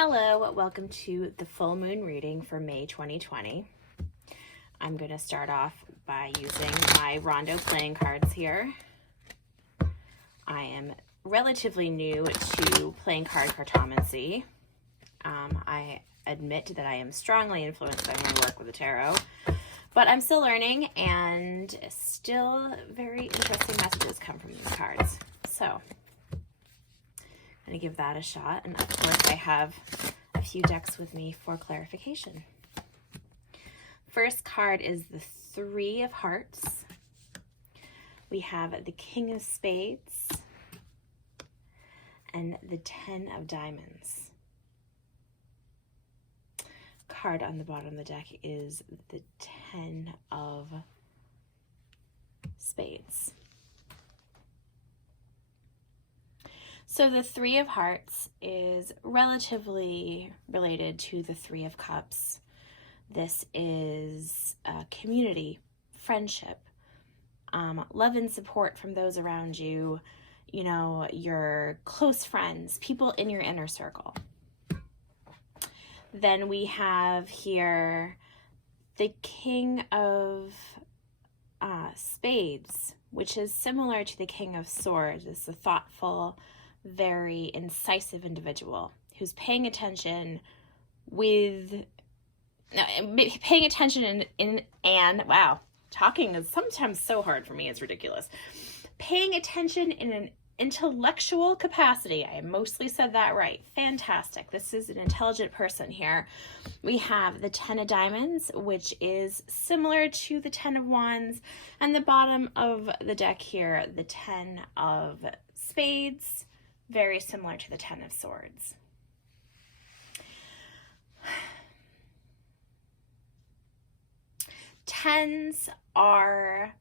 Hello, welcome to the full moon reading for May 2020. I'm going to start off by using my Rondo playing cards here. I am relatively new to playing card cartomancy. I admit that I am strongly influenced by my work with the tarot, but I'm still learning and still very interesting messages come from these cards. So I'm going to give that a shot, and of course I have a few decks with me for clarification. First card is the Three of Hearts. We have the King of Spades and the Ten of Diamonds. Card on the bottom of the deck is the Ten of Spades. So the Three of Hearts is relatively related to the Three of Cups. This is community, friendship, love and support from those around you, your close friends, people in your inner circle. Then we have here the King of Spades, which is similar to the King of Swords. It's a thoughtful, very incisive individual who's paying attention wow, talking is sometimes so hard for me, it's ridiculous. Paying attention in an intellectual capacity. I mostly said that right. Fantastic. This is an intelligent person here. We have the Ten of Diamonds, which is similar to the Ten of Wands, and the bottom of the deck here, the Ten of Spades, very similar to the Ten of Swords. Tens are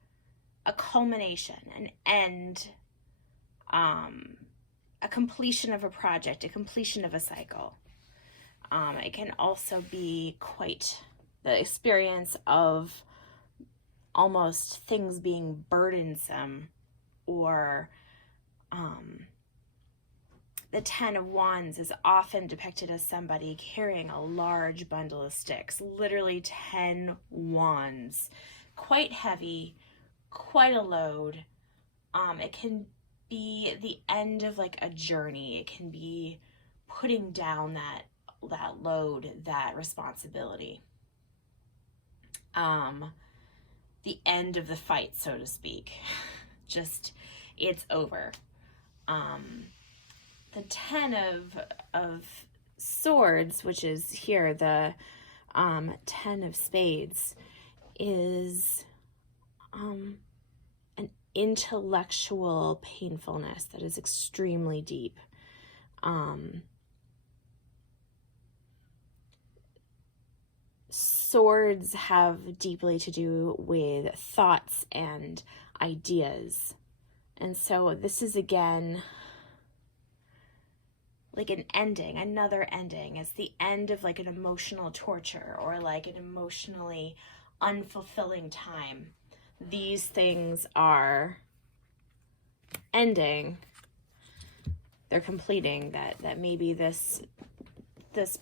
a culmination, an end, a completion of a project, a completion of a cycle. It can also be quite the experience of almost things being burdensome, or the Ten of Wands is often depicted as somebody carrying a large bundle of sticks, literally 10 wands, quite heavy, quite a load. It can be the end of like a journey. It can be putting down that load, that responsibility. The end of the fight, so to speak. Just, it's over. The Ten of Swords, which is here the Ten of Spades, is an intellectual painfulness that is extremely deep. Swords have deeply to do with thoughts and ideas. And so this is again like an ending, another ending. It's the end of like an emotional torture or like an emotionally unfulfilling time. These things are ending. They're completing that maybe this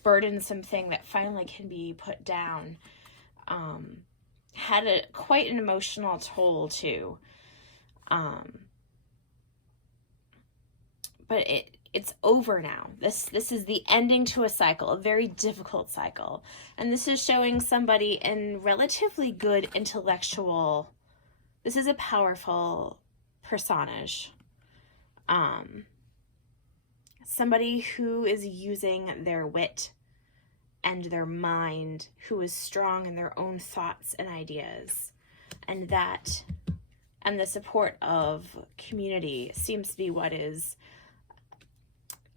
burdensome thing that finally can be put down had quite an emotional toll too. But it's over now. This is the ending to a cycle, a very difficult cycle. And this is showing somebody in relatively good intellectual, this is a powerful personage. Somebody who is using their wit and their mind, who is strong in their own thoughts and ideas. And the support of community seems to be what is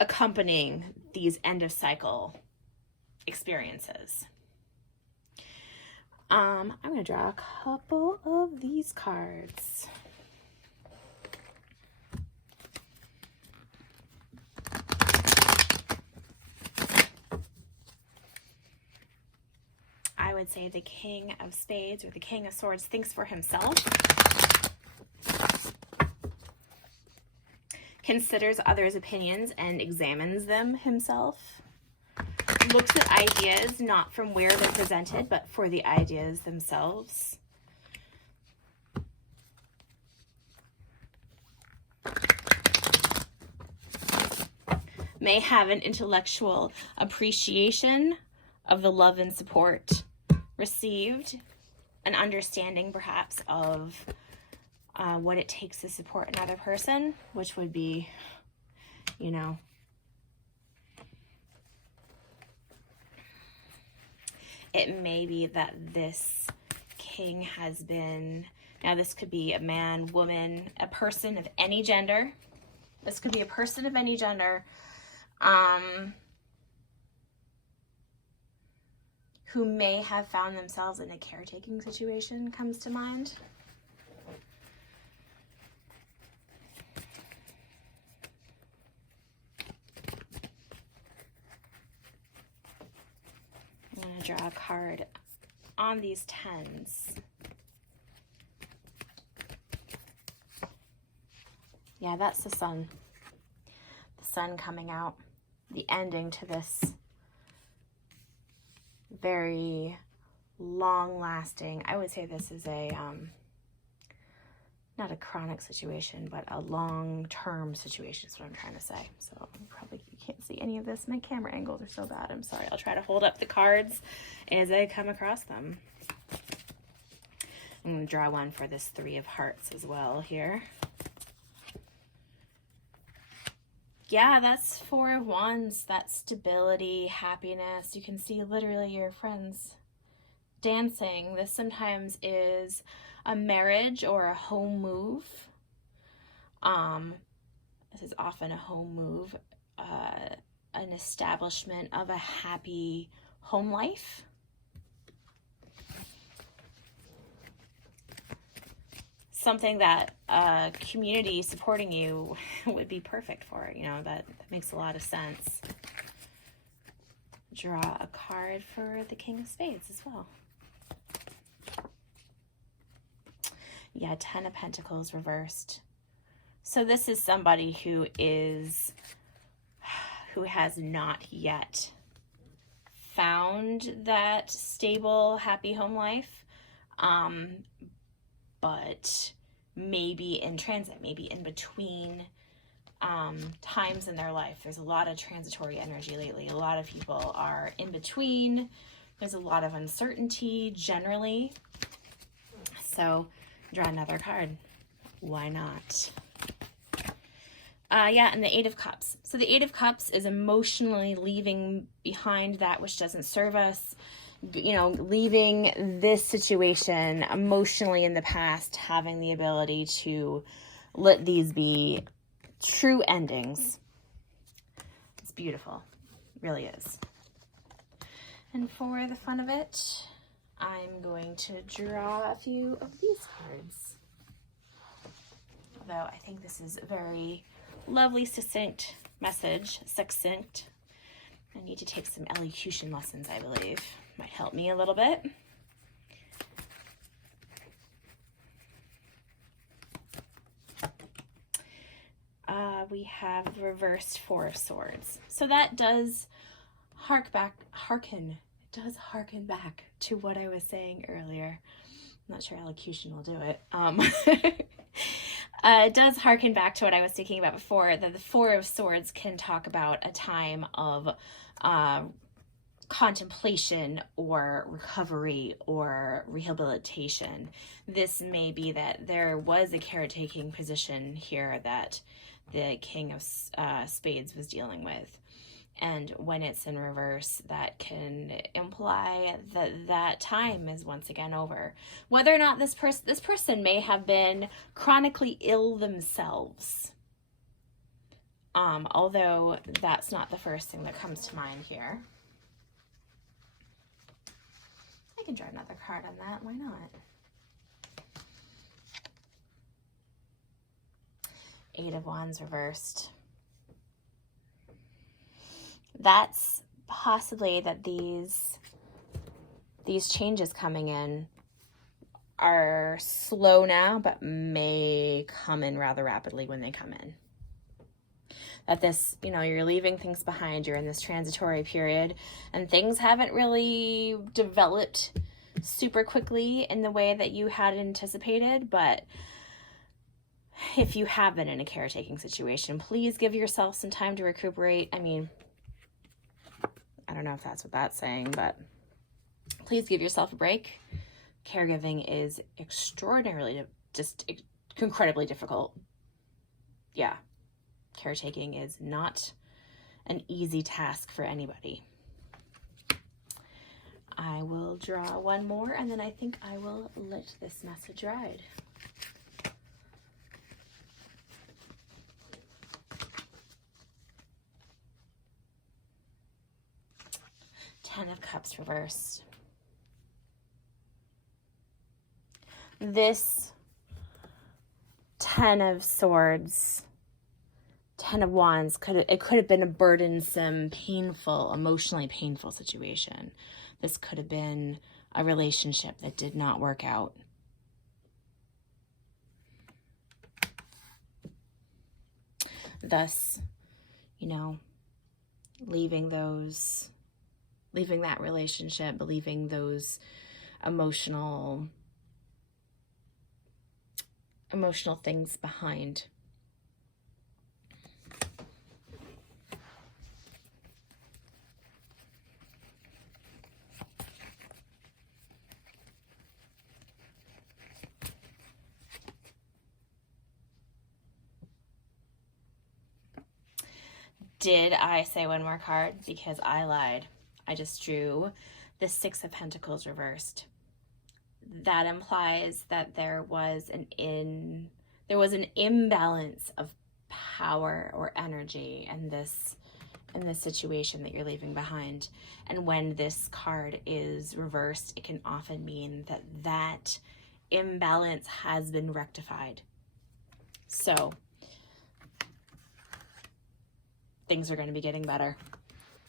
accompanying these end of cycle experiences. I'm going to draw a couple of these cards. I would say the King of Spades or the King of Swords thinks for himself. considers others' opinions and examines them himself. looks at ideas, not from where they're presented, but for the ideas themselves. May have an intellectual appreciation of the love and support received, an understanding perhaps of what it takes to support another person, which would be, you know, it may be that this king has been, now this could be a man, woman, a person of any gender. This could be a person of any gender who may have found themselves in a caretaking situation, comes to mind. I'm going to draw a card on these tens. Yeah, that's the sun. The sun coming out. The ending to this very long-lasting, I would say this is a, not a chronic situation, but a long-term situation is what I'm trying to say. So probably you can't see any of this. My camera angles are so bad. I'm sorry. I'll try to hold up the cards as I come across them. I'm going to draw one for this Three of Hearts as well here. Yeah, that's Four of Wands. That's stability, happiness. You can see literally your friends dancing. This sometimes is a marriage or a home move. This is often a home move, an establishment of a happy home life. Something that a community supporting you would be perfect for, you know, that makes a lot of sense. Draw a card for the King of Spades as well. Yeah, Ten of Pentacles reversed. So this is somebody who has not yet found that stable, happy home life, but maybe in transit, maybe in between times in their life. There's a lot of transitory energy lately. A lot of people are in between. There's a lot of uncertainty generally. So draw another card. Why not? Yeah, and the Eight of Cups. So the Eight of Cups is emotionally leaving behind that which doesn't serve us. You know, leaving this situation emotionally in the past, having the ability to let these be true endings. It's beautiful. It really is. And for the fun of it, I'm going to draw a few of these cards. Although I think this is a very lovely, succinct message. Succinct. I need to take some elocution lessons, I believe. Might help me a little bit. We have reversed Four of Swords. So that does harken back to what I was saying earlier. I'm not sure elocution will do it. It does harken back to what I was thinking about before, that the Four of Swords can talk about a time of contemplation or recovery or rehabilitation. This may be that there was a caretaking position here that the King of Spades was dealing with. And when it's in reverse, that can imply that that time is once again over. Whether or not this person may have been chronically ill themselves. Although that's not the first thing that comes to mind here. I can draw another card on that. Why not? Eight of Wands reversed. That's possibly that these changes coming in are slow now, but may come in rather rapidly when they come in. that this, you know, you're leaving things behind, you're in this transitory period, and things haven't really developed super quickly in the way that you had anticipated. But if you have been in a caretaking situation, please give yourself some time to recuperate. I mean, I don't know if that's what that's saying, but please give yourself a break. Caregiving is extraordinarily, just incredibly difficult. Yeah, caretaking is not an easy task for anybody. I will draw one more, and then I think I will let this message ride. Ten of Cups reversed. This Ten of Swords, Ten of Wands, could have been a burdensome, painful, emotionally painful situation. This could have been a relationship that did not work out. Thus, you know, leaving that relationship, leaving those emotional things behind. Did I say one more card? Because I lied. I just drew the Six of Pentacles reversed. That implies that there was an imbalance of power or energy in this situation that you're leaving behind. And when this card is reversed, it can often mean that imbalance has been rectified. So things are going to be getting better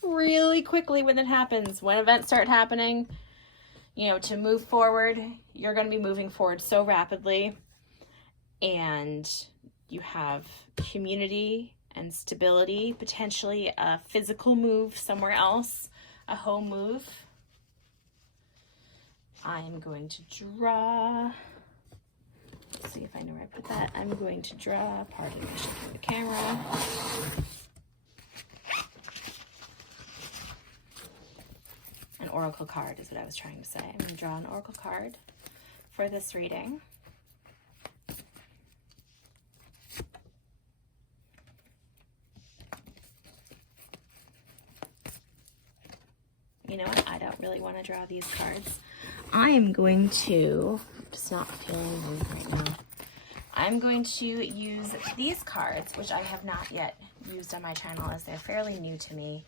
really quickly when it happens. When events start happening, you know, to move forward, you're going to be moving forward so rapidly, and you have community and stability, potentially a physical move somewhere else, a home move. I'm going to draw, let's see if I know where I put that. I'm going to draw, pardon me, shifting the camera. An oracle card is what I was trying to say. I'm going to draw an oracle card for this reading. You know what? I don't really want to draw these cards. I am going to, I'm just not feeling the mood right now. I'm going to use these cards, which I have not yet used on my channel as they're fairly new to me.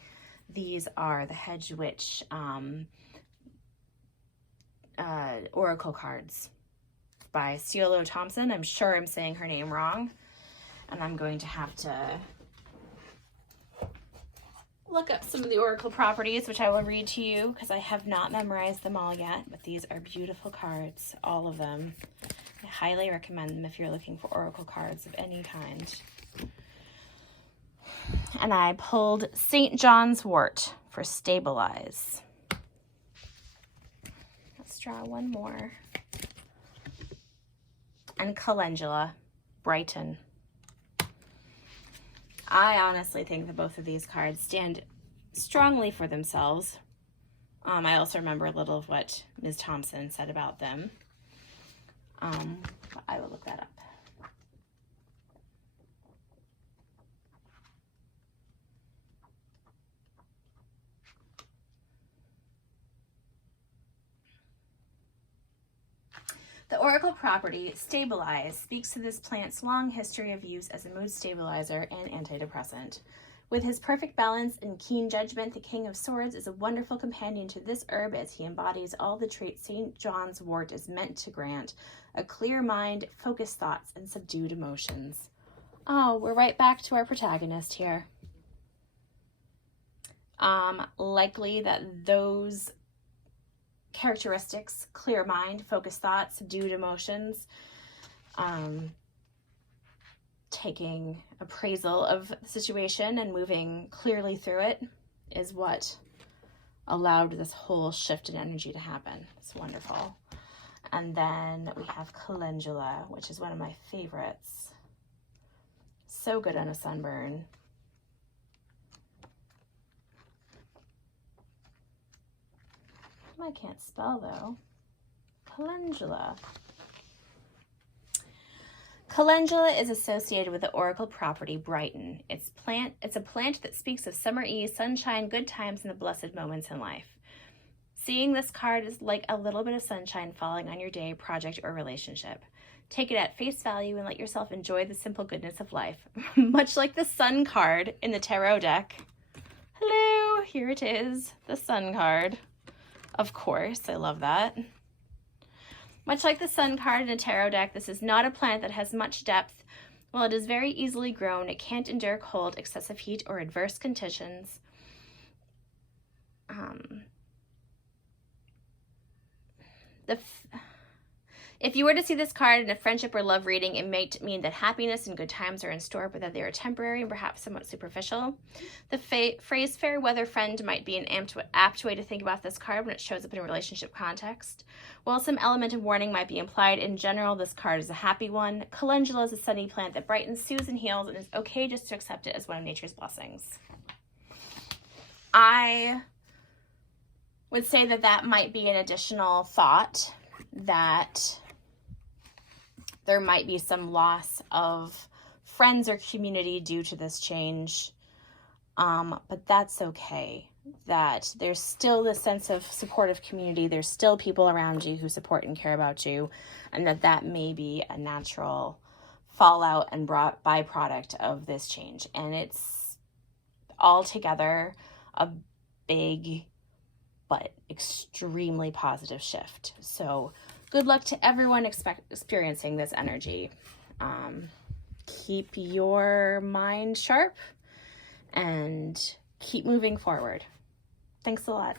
These are the Hedge Witch oracle cards by Ciolo Thompson. I'm sure I'm saying her name wrong, and I'm going to have to look up some of the oracle properties, which I will read to you because I have not memorized them all yet, but these are beautiful cards, all of them. I highly recommend them if you're looking for oracle cards of any kind. And I pulled St. John's Wort for stabilize. Let's draw one more. And Calendula, brighten. I honestly think that both of these cards stand strongly for themselves. I also remember a little of what Ms. Thompson said about them. But I will look that up. The oracle property, stabilize, speaks to this plant's long history of use as a mood stabilizer and antidepressant. With his perfect balance and keen judgment, the King of Swords is a wonderful companion to this herb as he embodies all the traits St. John's Wort is meant to grant: a clear mind, focused thoughts, and subdued emotions. Oh, we're right back to our protagonist here. Likely that those characteristics, clear mind, focused thoughts, subdued emotions, taking appraisal of the situation and moving clearly through it is what allowed this whole shift in energy to happen. It's wonderful. And then we have calendula, which is one of my favorites. So good on a sunburn. I can't spell though. Calendula. Calendula is associated with the oracle property Brighton. It's a plant that speaks of summer ease, sunshine, good times, and the blessed moments in life. Seeing this card is like a little bit of sunshine falling on your day, project, or relationship. Take it at face value and let yourself enjoy the simple goodness of life. Much like the Sun card in the tarot deck. Hello, here it is, the Sun card. Of course, I love that. Much like the Sun card in a tarot deck, this is not a plant that has much depth. While it is very easily grown, it can't endure cold, excessive heat, or adverse conditions. If you were to see this card in a friendship or love reading, it might mean that happiness and good times are in store, but that they are temporary and perhaps somewhat superficial. The phrase fair weather friend might be an apt way to think about this card when it shows up in a relationship context. While some element of warning might be implied, in general, this card is a happy one. Calendula is a sunny plant that brightens, soothes, and heals, and it's okay just to accept it as one of nature's blessings. I would say that that might be an additional thought, that there might be some loss of friends or community due to this change, but that's okay. That there's still this sense of supportive community, there's still people around you who support and care about you, and that may be a natural fallout and byproduct of this change. And it's altogether a big but extremely positive shift. So good luck to everyone experiencing this energy. Keep your mind sharp and keep moving forward. Thanks a lot.